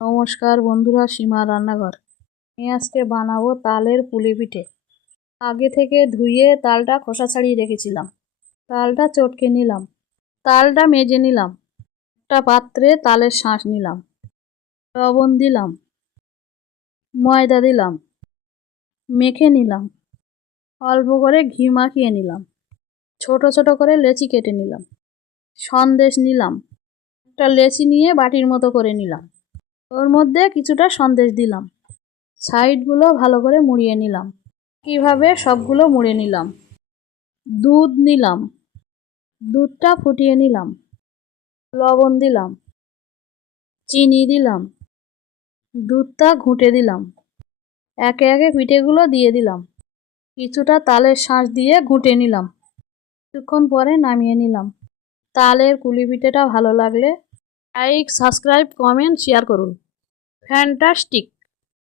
নমস্কার বন্ধুরা, সীমা রান্নাঘর। আমি আজকে বানাবো তালের পুলি পিঠে। আগে থেকে ধুয়ে তালটা খোসা ছাড়িয়ে রেখেছিলাম। তালটা চটকে নিলাম, তালটা মেজে নিলাম। একটা পাত্রে তালের শাঁস নিলাম, লবণ দিলাম, ময়দা দিলাম, মেখে নিলাম। অল্প করে ঘি মাখিয়ে নিলাম। ছোট ছোট করে লেচি কেটে নিলাম। সন্দেশ নিলাম, একটা লেচি নিয়ে বাটির মতো করে নিলাম। ওর মধ্যে কিছুটা সন্দেশ দিলাম। সাইডগুলো ভালো করে মুড়িয়ে নিলাম। কিভাবে সবগুলো মুড়ে নিলাম। দুধ নিলাম, দুধটা ফুটিয়ে নিলাম। লবণ দিলাম, চিনি দিলাম, দুধটা ঘুঁটে দিলাম। একে একে পিঠেগুলো দিয়ে দিলাম। কিছুটা তালের শাঁস দিয়ে ঘুঁটে নিলাম। কিছুক্ষণ পরে নামিয়ে নিলাম। তালের পুলি পিঠেটা ভালো লাগলে লাইক, সাবস্ক্রাইব, কমেন্ট, শেয়ার করুন। ফ্যান্টাস্টিক।